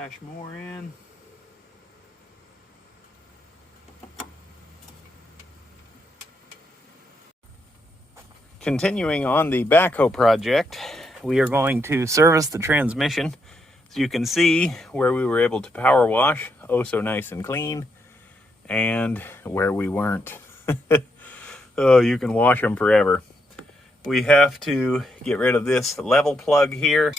Splash more in. Continuing on the backhoe project, we are going to service the transmission. As you can see, where we were able to power wash, oh so nice and clean, and where we weren't. Oh, you can wash them forever. We have to get rid of this level plug here.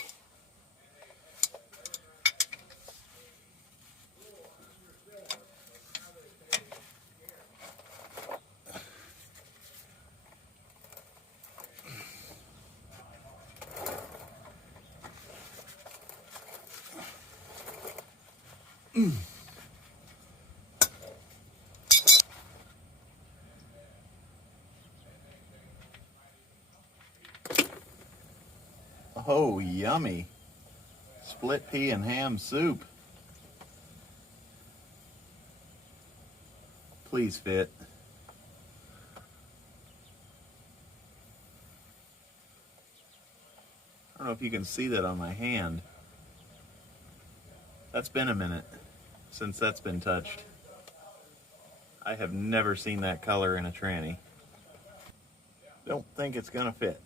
Oh, yummy. Split pea and ham soup. Please fit. I don't know if you can see that on my hand. That's been a minute since that's been touched. I have never seen that color in a tranny. Don't think it's gonna fit.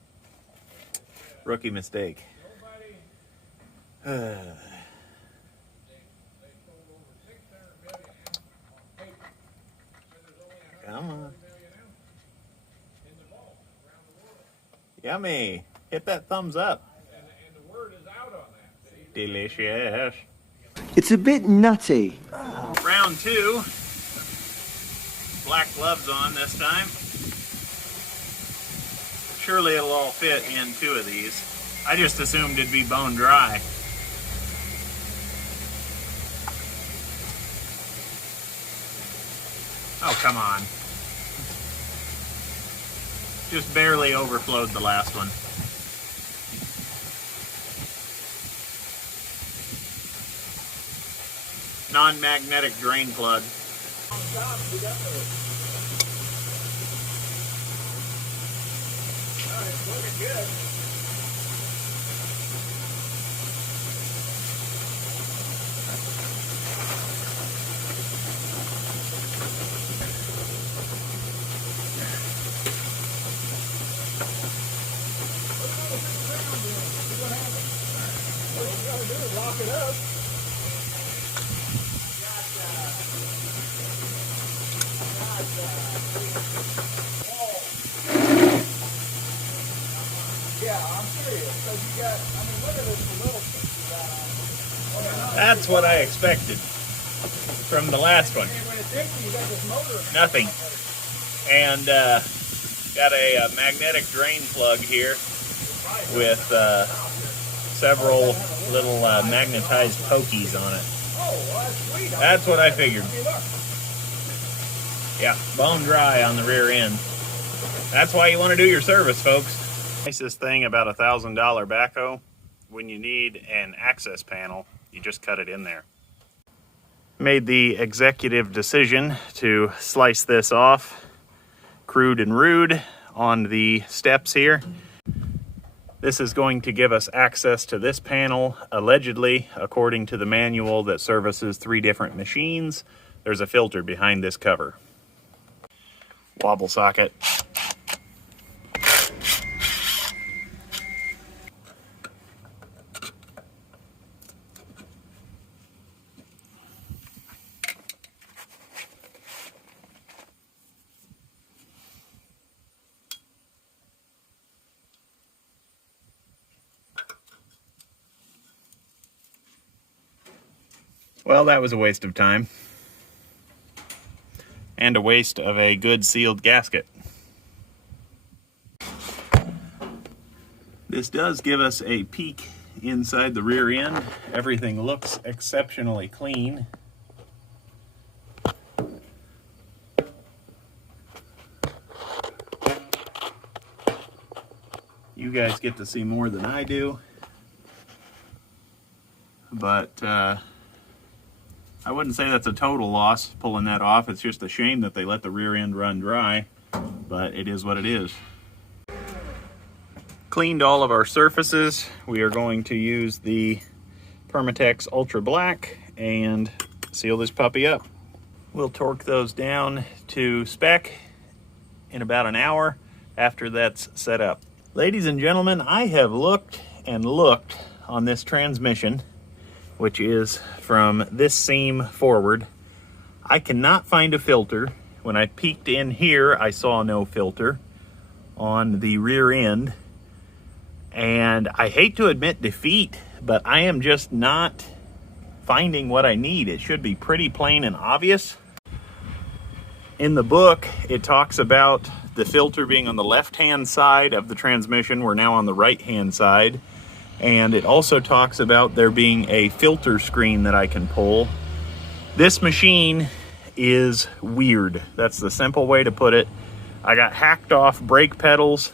Rookie mistake. Come on. Yummy. Hit that thumbs up. And the word is out on that. Delicious. It's a bit nutty. Round two. Black gloves on this time. Surely it'll all fit in two of these. I just assumed it'd be bone dry. Oh, come on. Just barely overflowed the last one. Non-magnetic drain plug. Looking good. Lock it up. Yeah, I'm serious. Because you got, I mean, look at this little piece you got on. That's what I expected from the last one. And when it's empty, you got this motor. Nothing. And got a magnetic drain plug here with several little magnetized pokies on it. Oh, well, that's sweet. That's what I figured. Hey, look. Yeah, bone dry on the rear end. That's why you want to do your service, folks. Nicest thing about a $1,000 backhoe, when you need an access panel, you just cut it in there. Made the executive decision to slice this off, crude and rude, on the steps here. This is going to give us access to this panel, allegedly, according to the manual that services 3 different machines. There's a filter behind this cover. Wobble socket. Well, that was a waste of time. And a waste of a good sealed gasket. This does give us a peek inside the rear end. Everything looks exceptionally clean. You guys get to see more than I do. But I wouldn't say that's a total loss, pulling that off. It's just a shame that they let the rear end run dry, but it is what it is. Cleaned all of our surfaces. We are going to use the Permatex Ultra Black and seal this puppy up. We'll torque those down to spec in about an hour after that's set up. Ladies and gentlemen, I have looked and looked on this transmission, which is from this seam forward. I cannot find a filter. When I peeked in here, I saw no filter on the rear end. And I hate to admit defeat, but I am just not finding what I need. It should be pretty plain and obvious. In the book, it talks about the filter being on the left-hand side of the transmission. We're now on the right-hand side. And it also talks about there being a filter screen that I can pull. This machine is weird. That's the simple way to put it. I got hacked off brake pedals.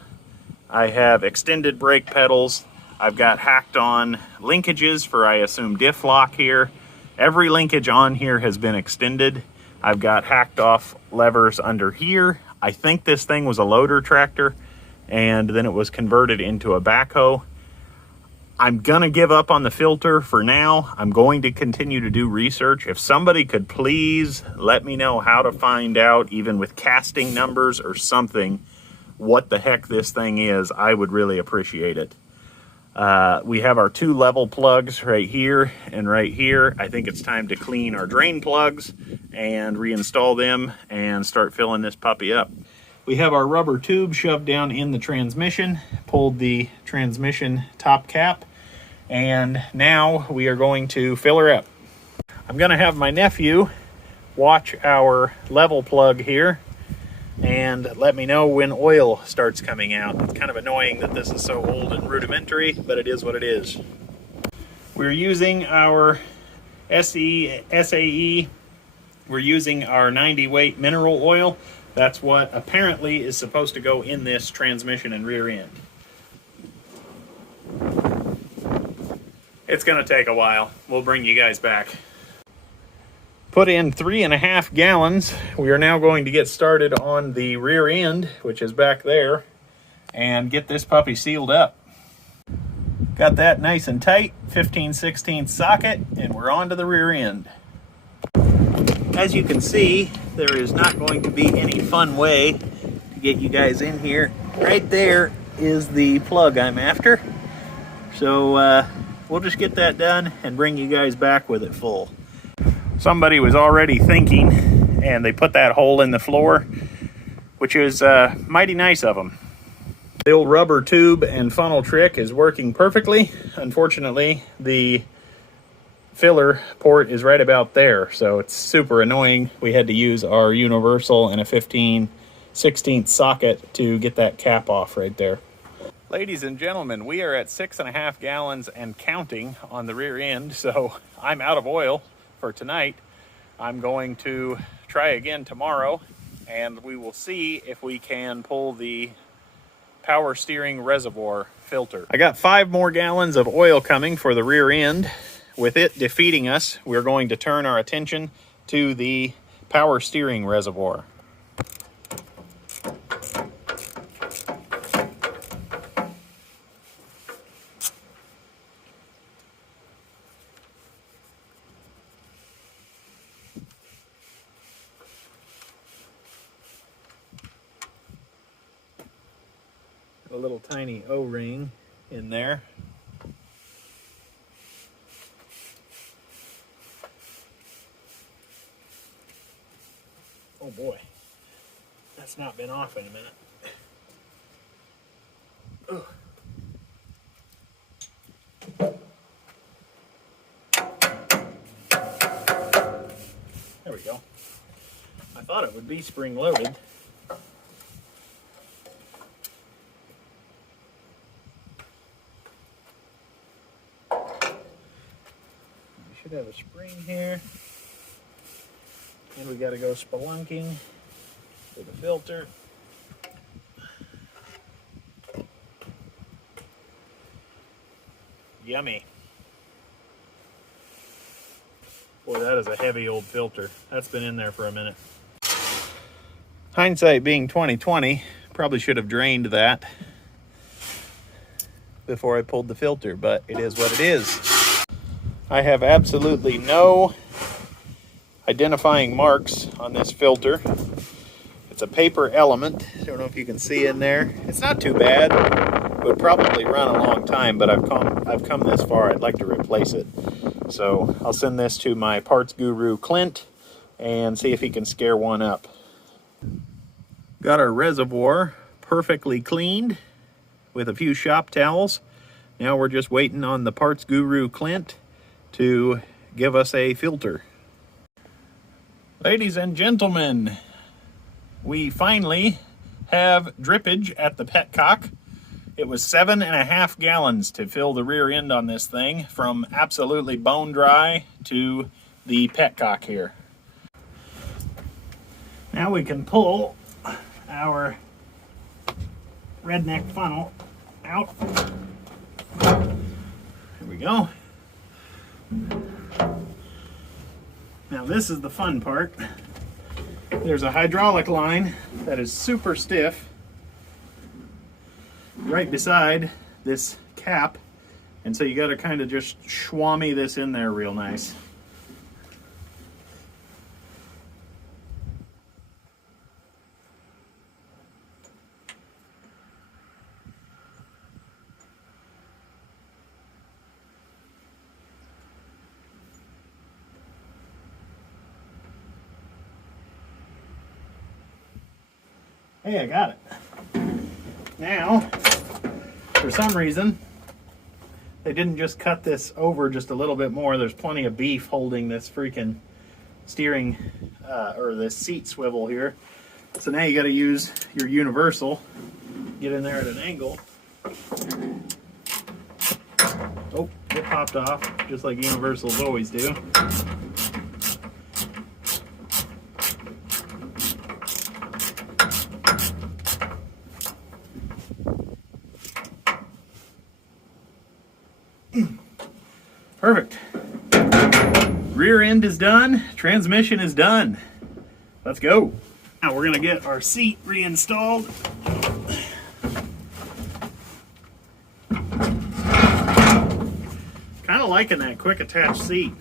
I have extended brake pedals. I've got hacked on linkages for, I assume, diff lock here. Every linkage on here has been extended. I've got hacked off levers under here. I think this thing was a loader tractor, and then it was converted into a backhoe. I'm gonna give up on the filter for now. I'm going to continue to do research. If somebody could please let me know how to find out, even with casting numbers or something, what the heck this thing is, I would really appreciate it. We have our 2 level plugs right here and right here. I think it's time to clean our drain plugs and reinstall them and start filling this puppy up. We have our rubber tube shoved down in the transmission, pulled the transmission top cap, and now we are going to fill her up. I'm gonna have my nephew watch our level plug here and let me know when oil starts coming out. It's kind of annoying that this is so old and rudimentary, but it is what it is. We're using our SAE. We're using our 90 weight mineral oil. That's what apparently is supposed to go in this transmission and rear end. It's gonna take a while. We'll bring you guys back. Put in 3.5 gallons. We are now going to get started on the rear end, which is back there, and get this puppy sealed up. Got that nice and tight, 15/16 socket, and we're on to the rear end. As you can see, there is not going to be any fun way to get you guys in here. Right there is the plug I'm after. So we'll just get that done and bring you guys back with it full. Somebody was already thinking, and they put that hole in the floor, which is mighty nice of them. The old rubber tube and funnel trick is working perfectly. Unfortunately, the filler port is right about there, so it's super annoying. We had to use our universal and a 15/16 socket to get that cap off right there. Ladies and gentlemen, we are at 6.5 gallons and counting on the rear end, so I'm out of oil for tonight. I'm going to try again tomorrow, and we will see if we can pull the power steering reservoir filter. I got 5 more gallons of oil coming for the rear end. With it defeating us, we're going to turn our attention to the power steering reservoir. A little tiny O-ring in there. Oh boy, that's not been off in a minute. Ugh. There we go. I thought it would be spring loaded. Should have a spring here, and we got to go spelunking for the filter. Yummy. Boy, that is a heavy old filter. That's been in there for a minute. Hindsight being 20/20, probably should have drained that before I pulled the filter, but it is what it is. I have absolutely no identifying marks on this filter. It's a paper element. I don't know if you can see in there. It's not too bad. It would probably run a long time, but I've come this far. I'd like to replace it. So I'll send this to my parts guru Clint and see if he can scare one up. Got our reservoir perfectly cleaned with a few shop towels. Now we're just waiting on the parts guru Clint to give us a filter. Ladies and gentlemen, we finally have drippage at the petcock. It was 7.5 gallons to fill the rear end on this thing, from absolutely bone dry to the petcock here. Now we can pull our redneck funnel out. Here we go. Now this is the fun part. There's a hydraulic line that is super stiff right beside this cap, and so you got to kind of just swami this in there real nice. Hey, I got it. Now, for some reason, they didn't just cut this over just a little bit more. There's plenty of beef holding this freaking steering, or this seat swivel here. So now you got to use your universal. Get in there at an angle. Oh, it popped off, just like universals always do. Perfect. Rear end is done. Transmission is done. Let's go. Now we're going to get our seat reinstalled. Kind of liking that quick attach seat.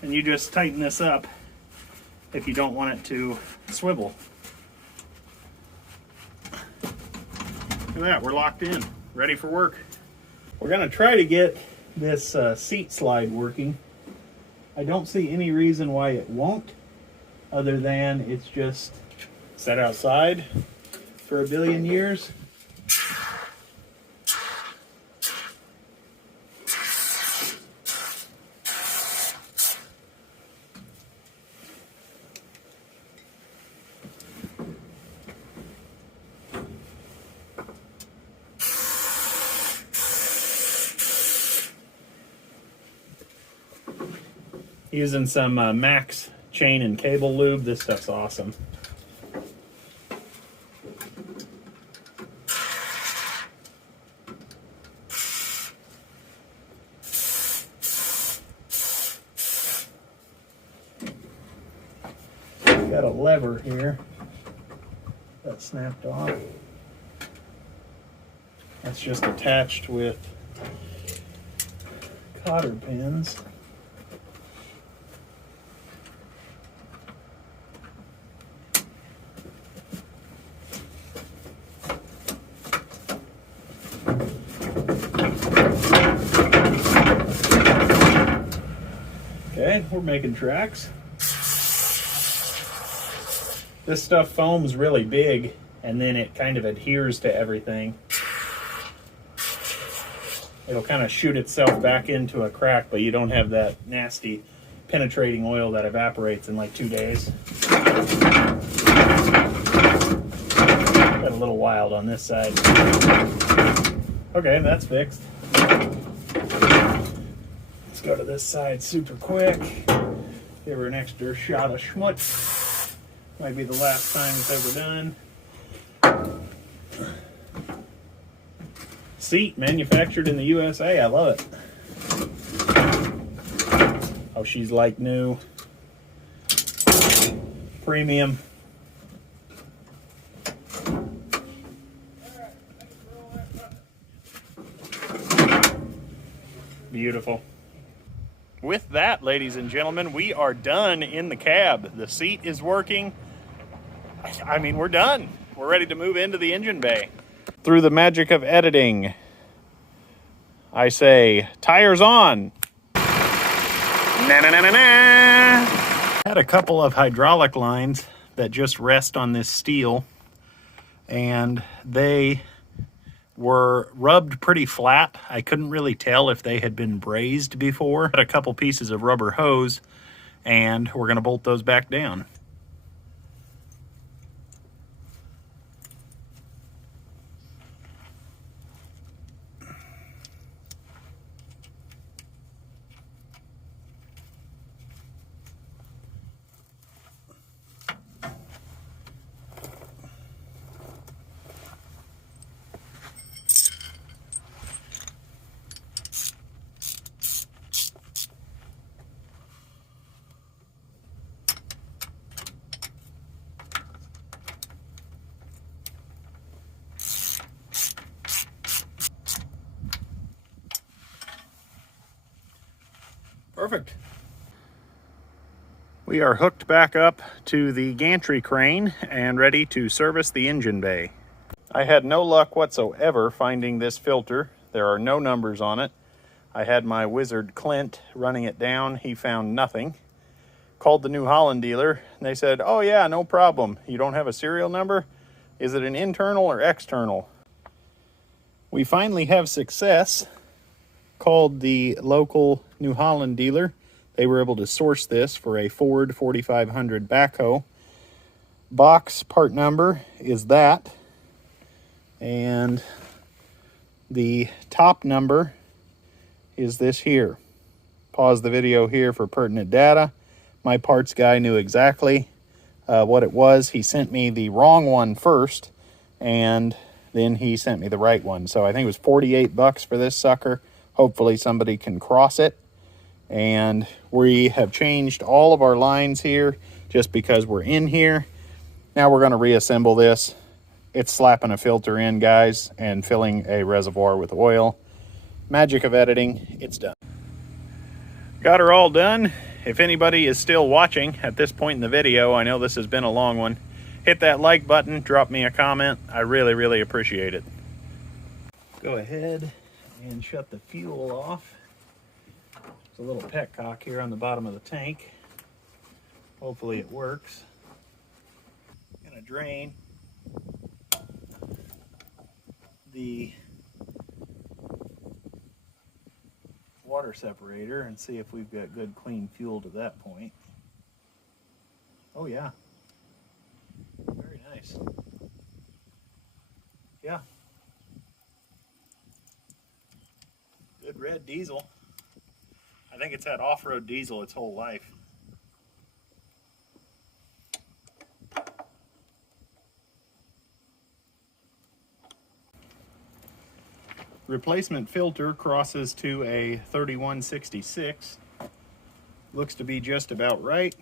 And you just tighten this up if you don't want it to swivel. Look at that, we're locked in, ready for work. We're going to try to get this seat slide working. I don't see any reason why it won't, other than it's just set outside for a billion years. Using some Max chain and cable lube. This stuff's awesome. Got a lever here that snapped off. That's just attached with cotter pins. Okay, we're making tracks. This stuff foams really big, and then it kind of adheres to everything. It'll kind of shoot itself back into a crack, but you don't have that nasty penetrating oil that evaporates in like 2 days. Got a little wild on this side. Okay, that's fixed. Let's go to this side super quick. Give her an extra shot of schmutz. Might be the last time it's ever done. Seat manufactured in the USA. I love it. Oh, she's like new. Premium. Beautiful. with that, ladies and gentlemen, we are done in the cab. The seat is working. I mean, we're done. We're ready to move into the engine bay. Through the magic of editing, I say, tires on. Na-na-na-na-na. Had a couple of hydraulic lines that just rest on this steel, and they were rubbed pretty flat. I couldn't really tell if they had been brazed before. Had a couple pieces of rubber hose, and we're going to bolt those back down. Perfect. We are hooked back up to the gantry crane and ready to service the engine bay. I had no luck whatsoever finding this filter. There are no numbers on it. I had my wizard Clint running it down. He found nothing. Called the New Holland dealer, and they said, oh yeah, no problem. You don't have a serial number? Is it an internal or external? We finally have success. Called the local New Holland dealer. They were able to source this for a Ford 4500 backhoe. Box part number is that, and the top number is this here. Pause the video here for pertinent data. My parts guy knew exactly what it was. He sent me the wrong one first, and then he sent me the right one. So I think it was 48 bucks for this sucker. Hopefully somebody can cross it. And we have changed all of our lines here just because we're in here. Now we're going to reassemble this. It's slapping a filter in, guys, and filling a reservoir with oil. Magic of editing, it's done. Got her all done. If anybody is still watching at this point in the video, I know this has been a long one, hit that like button, drop me a comment. I really, really appreciate it. Go ahead and shut the fuel off. There's a little petcock here on the bottom of the tank. Hopefully it works. I'm gonna drain the water separator and see if we've got good clean fuel to that point. Oh yeah, very nice. Yeah, good red diesel. I think it's had off-road diesel its whole life. Replacement filter crosses to a 3166. Looks to be just about right.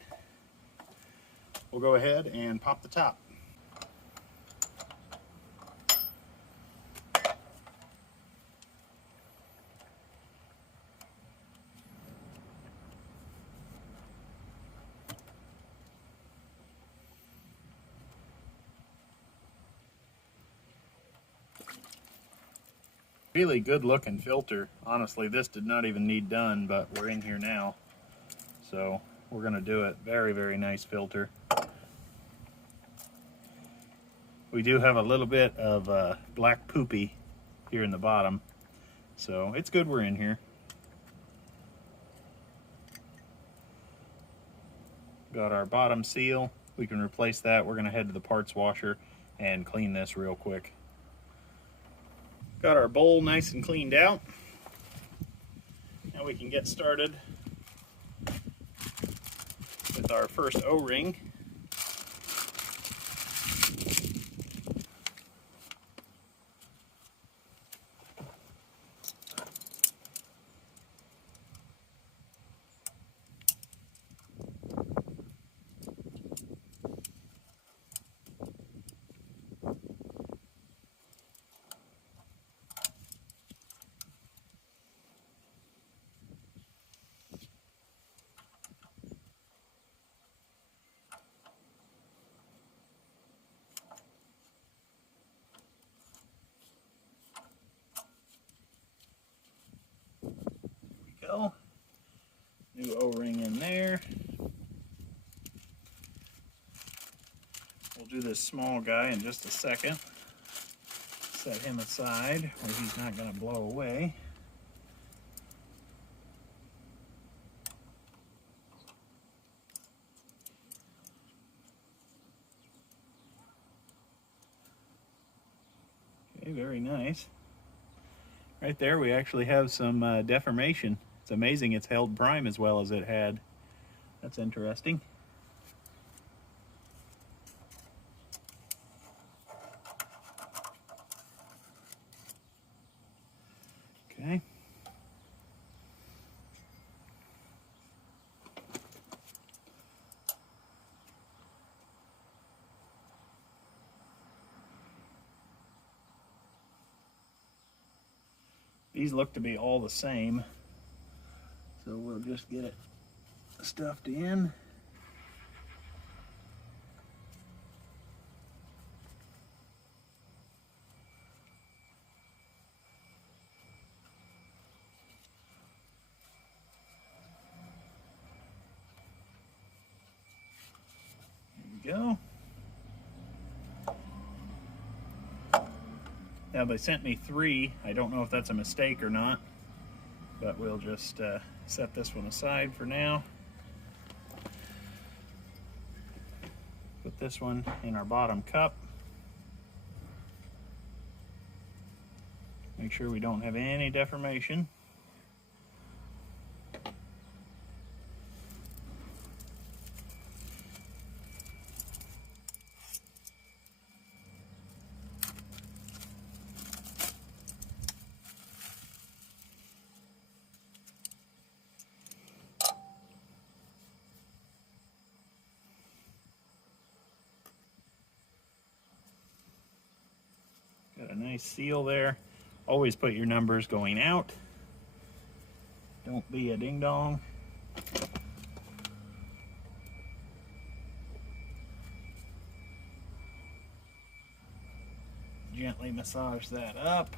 We'll go ahead and pop the top. Really good looking filter. Honestly, this did not even need done, but we're in here now, so we're gonna do it. Very, very nice filter. We do have a little bit of black poopy here in the bottom, so it's good we're in here. Got our bottom seal. We can replace that. We're gonna head to the parts washer and clean this real quick. Got our bowl nice and cleaned out. Now we can get started with our first O-ring. go. New O-ring in there. We'll do this small guy in just a second. Set him aside where he's not going to blow away. Okay, very nice. Right there we actually have some deformation. It's amazing it's held prime as well as it had. That's interesting. Okay. These look to be all the same, so we'll just get it stuffed in. There we go. Now they sent me 3. I don't know if that's a mistake or not, but we'll just set this one aside for now. Put this one in our bottom cup. Make sure we don't have any deformation. Got a nice seal there. Always put your numbers going out. Don't be a ding dong. Gently massage that up.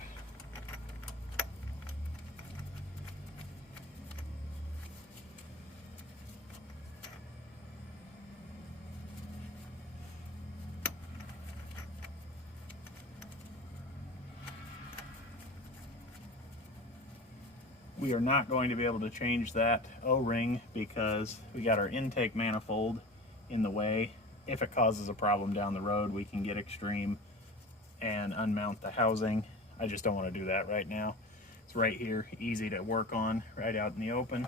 We are not going to be able to change that O-ring because we got our intake manifold in the way. If it causes a problem down the road, we can get extreme and unmount the housing. I just don't want to do that right now. It's right here, easy to work on, right out in the open.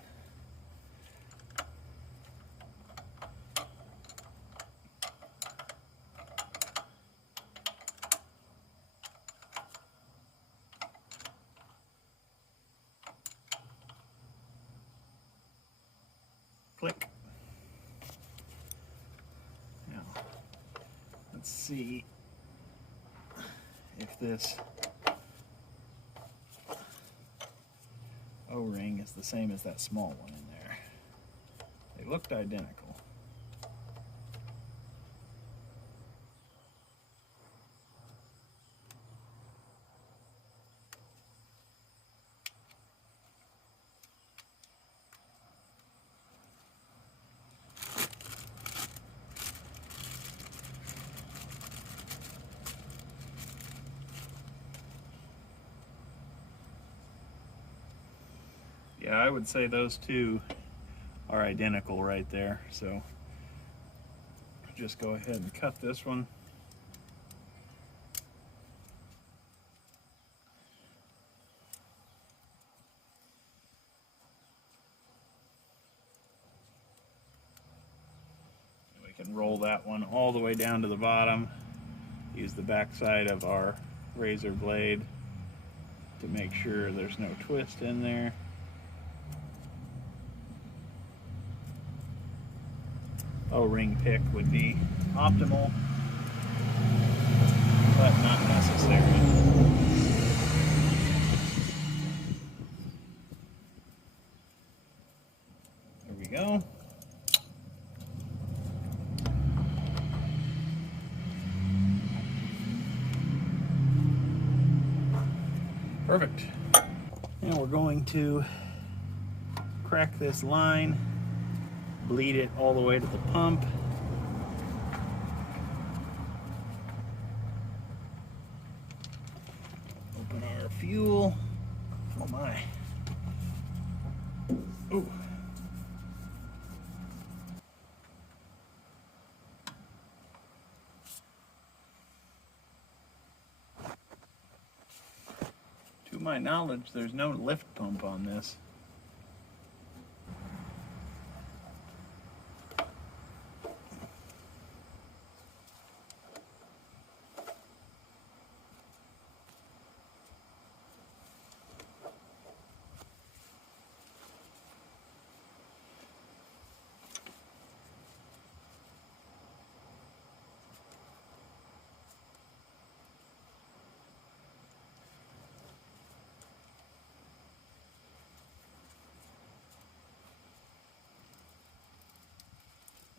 Click. Now, let's see if this O-ring is the same as that small one in there. They looked identical. Yeah, I would say those two are identical right there. So just go ahead and cut this one. We can roll that one all the way down to the bottom. Use the back side of our razor blade to make sure there's no twist in there. O-ring pick would be optimal, but not necessary. There we go. Perfect. Now we're going to crack this line, bleed it all the way to the pump. Open our fuel. Oh my. Ooh. To my knowledge, there's no lift pump on this.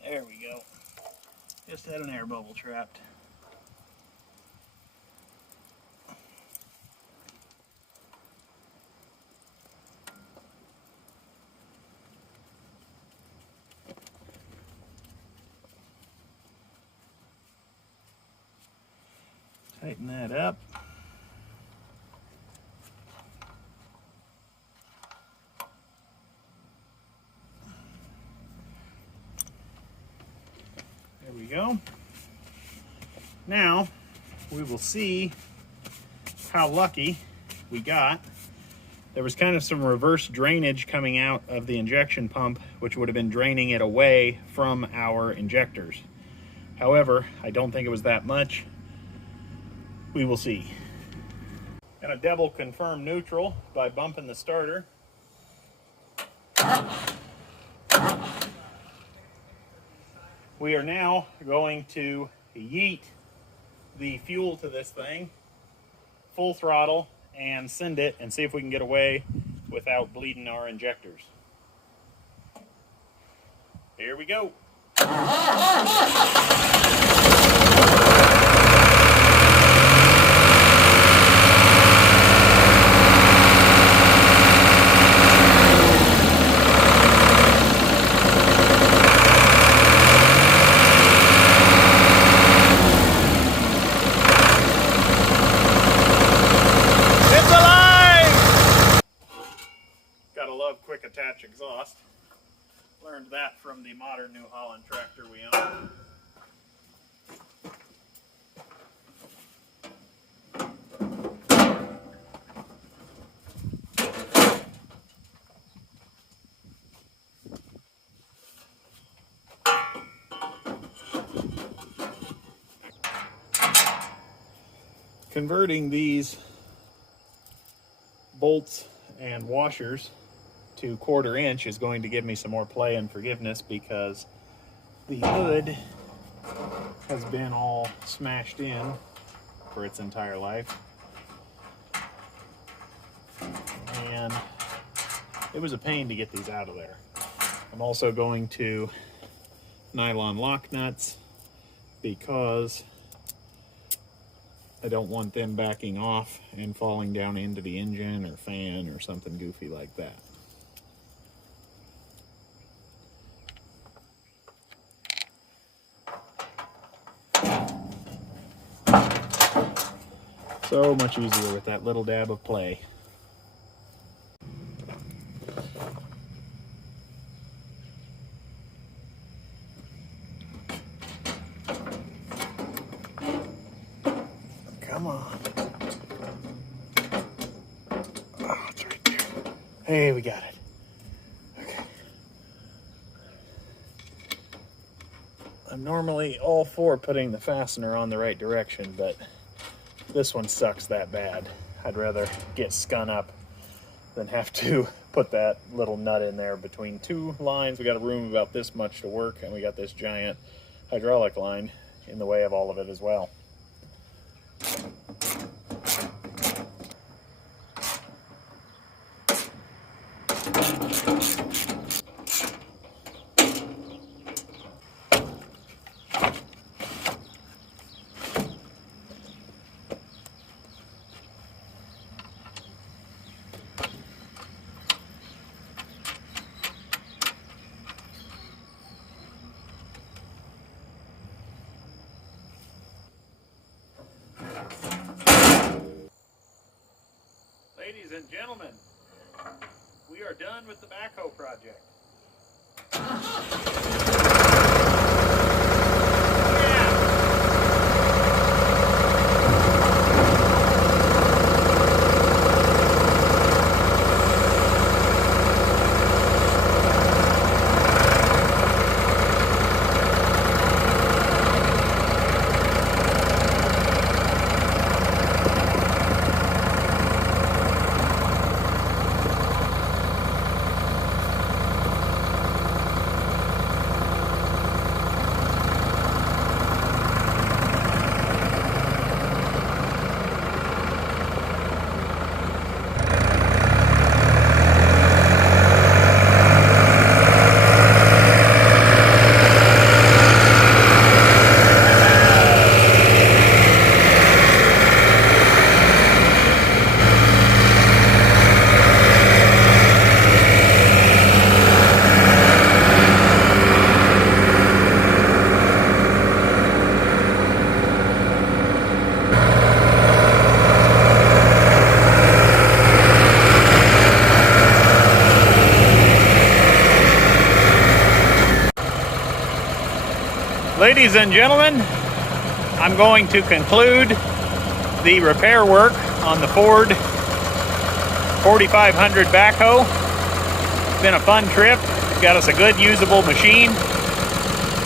There we go. Just had an air bubble trapped. Tighten that up. There we go. Now we will see how lucky we got. There was kind of some reverse drainage coming out of the injection pump, which would have been draining it away from our injectors. However, I don't think it was that much. We will see. Gonna double confirm neutral by bumping the starter. We are now going to yeet the fuel to this thing, full throttle, and send it and see if we can get away without bleeding our injectors. Here we go. Quick attach exhaust. Learned that from the modern New Holland tractor we own. Converting these bolts and washers to 1/4 inch is going to give me some more play and forgiveness, because the hood has been all smashed in for its entire life, and it was a pain to get these out of there. I'm also going to nylon lock nuts because I don't want them backing off and falling down into the engine or fan or something goofy like that. So much easier with that little dab of play. Come on. Oh, it's right there. Hey, we got it. Okay. I'm normally all for putting the fastener on the right direction, but this one sucks that bad. I'd rather get skun up than have to put that little nut in there between two lines. We got a room about this much to work, and we got this giant hydraulic line in the way of all of it as well. Ladies and gentlemen, we are done with the backhoe project. Ladies and gentlemen, I'm going to conclude the repair work on the Ford 4500 backhoe. It's been a fun trip. Got us a good usable machine.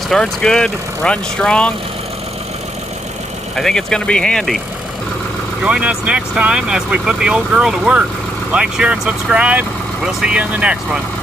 Starts good, runs strong. I think it's going to be handy. Join us next time as we put the old girl to work. Like, share, and subscribe. We'll see you in the next one.